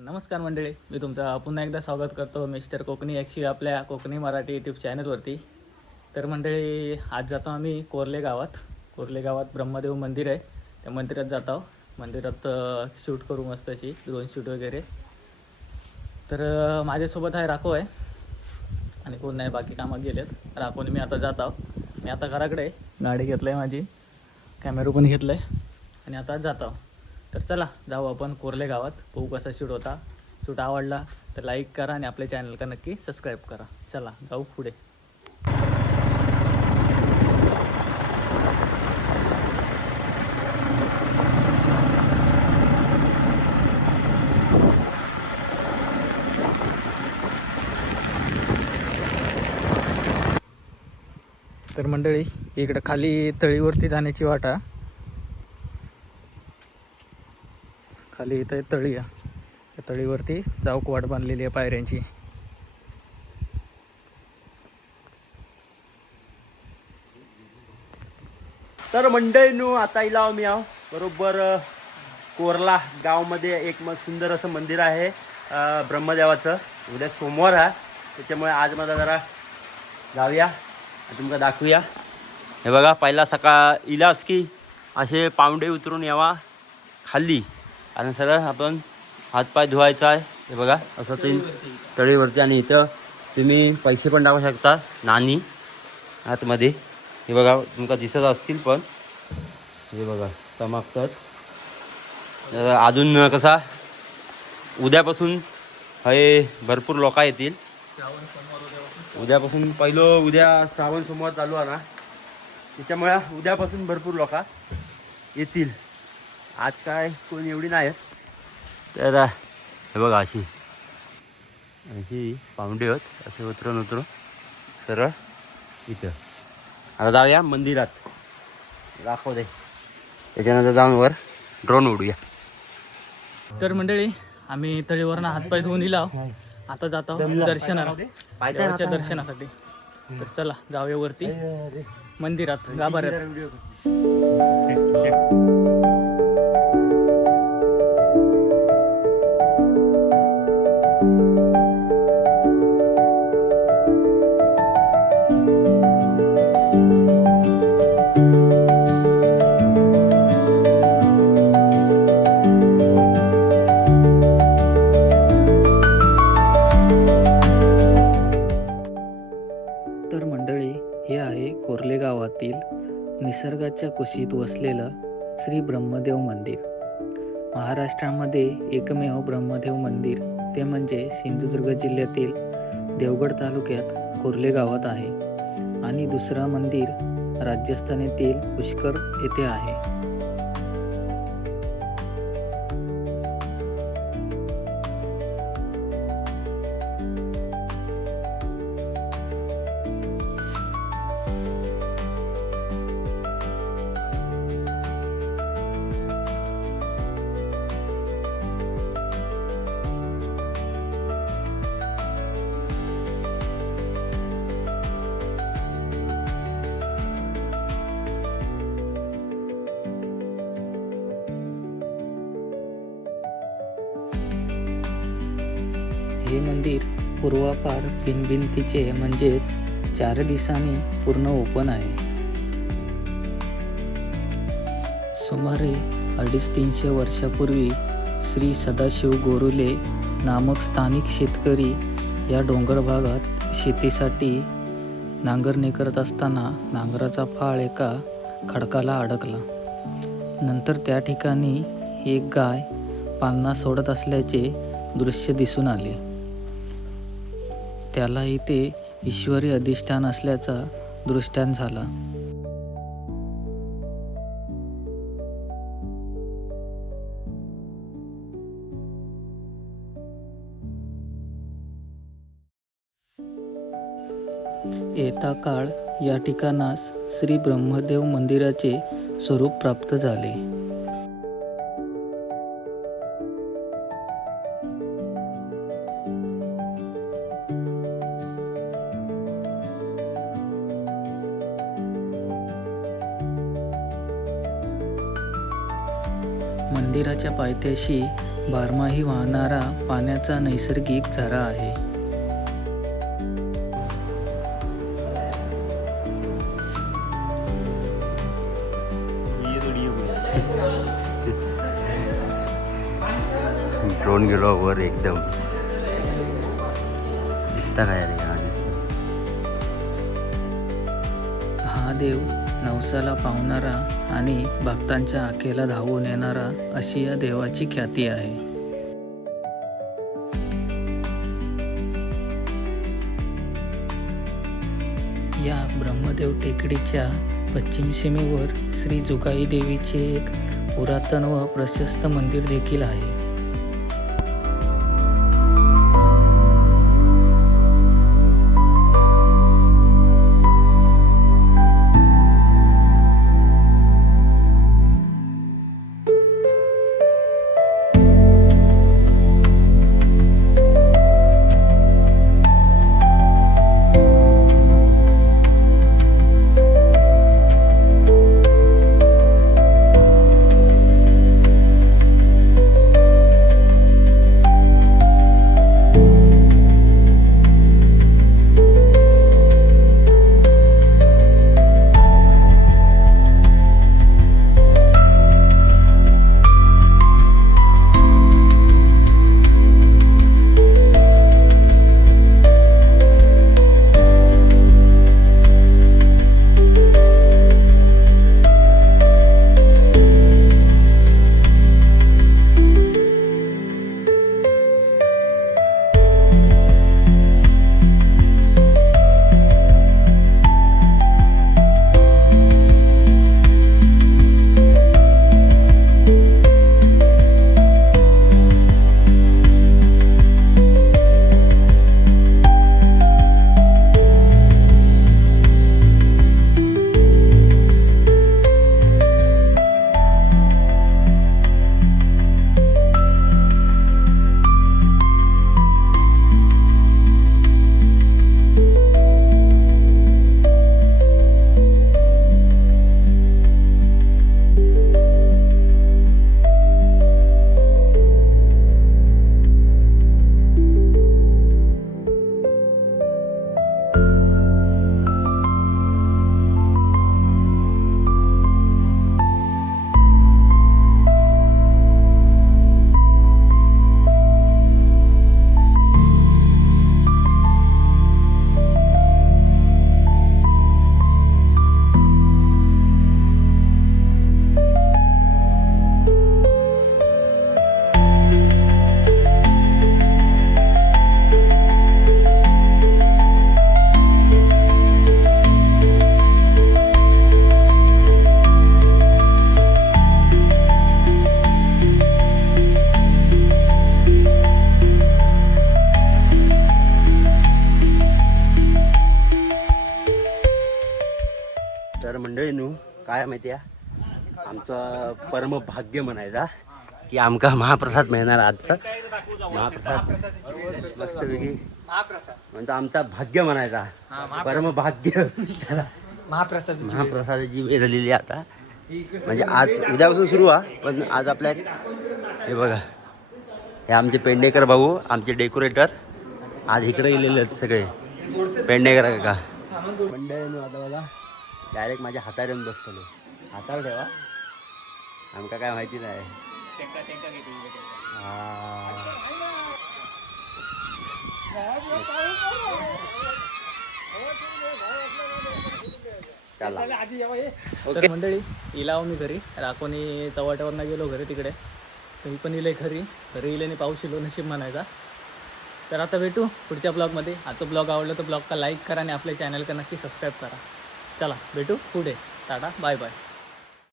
नमस्कार मंडळी, मी तुमचं पुन्हा एकदा स्वागत करतो मिस्टर कोकणी ॲक्च्युली आपल्या कोकणी मराठी यूट्यूब चॅनलवरती. तर मंडळी, आज जातो आम्ही कोरले गावात ब्रह्मदेव मंदिर आहे, त्या मंदिरात जात आहो. मंदिरात शूट करू मस्त अशी ड्रोन शूट वगैरे. तर माझ्यासोबत आहे राखो आहे आणि कोण नाही, बाकी कामात गेलेत. राखोने मी आता जात आहो. मी आता घराकडे आहे, गाडी घेतलं आहे माझी, कॅमेरा पण घेतलं आहे आणि आता जात आहो. तर चला जाऊ आपण कोरले गावात, बघू कसा शूट होता. शूट आवडला तर लाईक करा आणि आपल्या चॅनलला नक्की सबस्क्राईब करा. चला जाऊ पुढे. तर मंडळी, इकडं खाली तळीवरती जाण्याची वाट आहे. खाली इथं तळी आहे, त्या तळीवरती जाऊक वाट बांधलेली आहे पायऱ्यांची. तर मंडळींनो, आता इला मी आहो बरोबर कोरला गावमध्ये एक सुंदर असं मंदिर आहे ब्रह्मदेवाचं. उद्या सोमवार आहे, त्याच्यामुळे आज मला जरा जाऊया आणि तुमका दाखवूया. हे बघा, पहिला सकाळ इलास की असे पावंडे उतरून यावा खाली आणि सगळं आपण हातपाय धुवायचा आहे. हे बघा असं ते तळीवरती, आणि इथं तुम्ही पैसे पण टाकू शकता, नाणी आतमध्ये. हे बघा, तुमका दिसत असतील पण हे बघा चमकतात. अजून कसा उद्यापासून हे भरपूर लोक येतील. उद्यापासून उद्या श्रावण सोमवार चालू आहे ना, त्याच्यामुळे उद्यापासून भरपूर लोक येतील. आज काय कोणी एवढी नाही. तर हे बघा अशी पावंडे होत, असे उतरून सरळ इथं. आता जाऊया मंदिरात, दाखव दे, त्याच्यानंतर जाऊन वर ड्रोन उडूया. तर मंडळी, आम्ही तळीवरनं हातपाय धुवून इला, आता जातो दर्शनाला, देवाच्या दर्शनासाठी. तर चला जाऊया वरती मंदिरात, गाभाऱ्यात. तर मंडळी, हे आहे कोरले गावातील निसर्गाच्या कुशीत वसलेलं श्री ब्रह्मदेव मंदिर. महाराष्ट्रामध्ये एकमेव ब्रह्मदेव मंदिर ते म्हणजे सिंधुदुर्ग जिल्ह्यातील देवगड तालुक्यात कोरले गावात आहे, आणि दुसरं मंदिर राजस्थान येथील पुष्कर येथे आहे. हे मंदिर पूर्वापार भिंतीचे म्हणजेच 4 दिसांनी पूर्ण ओपन आहे. सुमारे 250-300 वर्षापूर्वी श्री सदाशिव गोरुले नामक स्थानिक शेतकरी या डोंगर भागात शेतीसाठी नांगरणी करत असताना नांगराचा फाळ एका खडकाला अडकला. नंतर त्या ठिकाणी एक गाय पालना सोडत असल्याचे दृश्य दिसून आले. त्याला इथे ईश्वरी अधिष्ठान असल्याचा दृष्टांत झाला. येता काळ या ठिकाणास श्री ब्रह्मदेव मंदिराचे स्वरूप प्राप्त झाले. मंदिराच्या पायथ्याशी बारमाही वाहणारा पाण्याचा नैसर्गिक झरा आहे. ड्रोन गेलो वर एकदम दिसता काय रे हा देव नवसाला पावणारा आणि भक्तांच्या आखेला धावून येणारा अशी या देवाची ख्याती आहे. या ब्रह्मदेव टेकडीच्या पश्चिम सीमेवर श्री जुगाई देवीचे एक पुरातन व प्रशस्त मंदिर देखील आहे. तर मंडळींनो काय माहिती आहे आमचं परम भाग्य म्हणायचा की आमका महाप्रसाद मिळणार आजचा महाप्रसाद मस्तपैकी म्हणजे आमचा भाग्य म्हणायचा परम भाग्य महाप्रसादाची वेळ झालेली आहे आता म्हणजे आज उद्यापासून सुरू आहे पण आज आपल्या हे बघा हे आमचे पेंडेकर भाऊ आमचे डेकोरेटर आज इकडे गेलेले आहेत सगळे पेंडेकर का मंडळींनो आता बघा डायरेक्ट माझ्या हातावर येऊन बसतो हातावर ठेवा आमका काय माहिती नाही चला तर मंडळी इलाव मी घरी राकोनी चव्हाट्यावरनं गेलो घरी तिकडे तुम्ही पण इले घरी इलेने पाऊस इलो नशीब म्हणायचा. तर आता भेटू पुढच्या ब्लॉगमध्ये. आजचा ब्लॉग आवडला तर ब्लॉगला लाईक करा आणि आपल्या चॅनलला नक्की सबस्क्राईब करा. चला भेटू पुढे. Tata bye bye.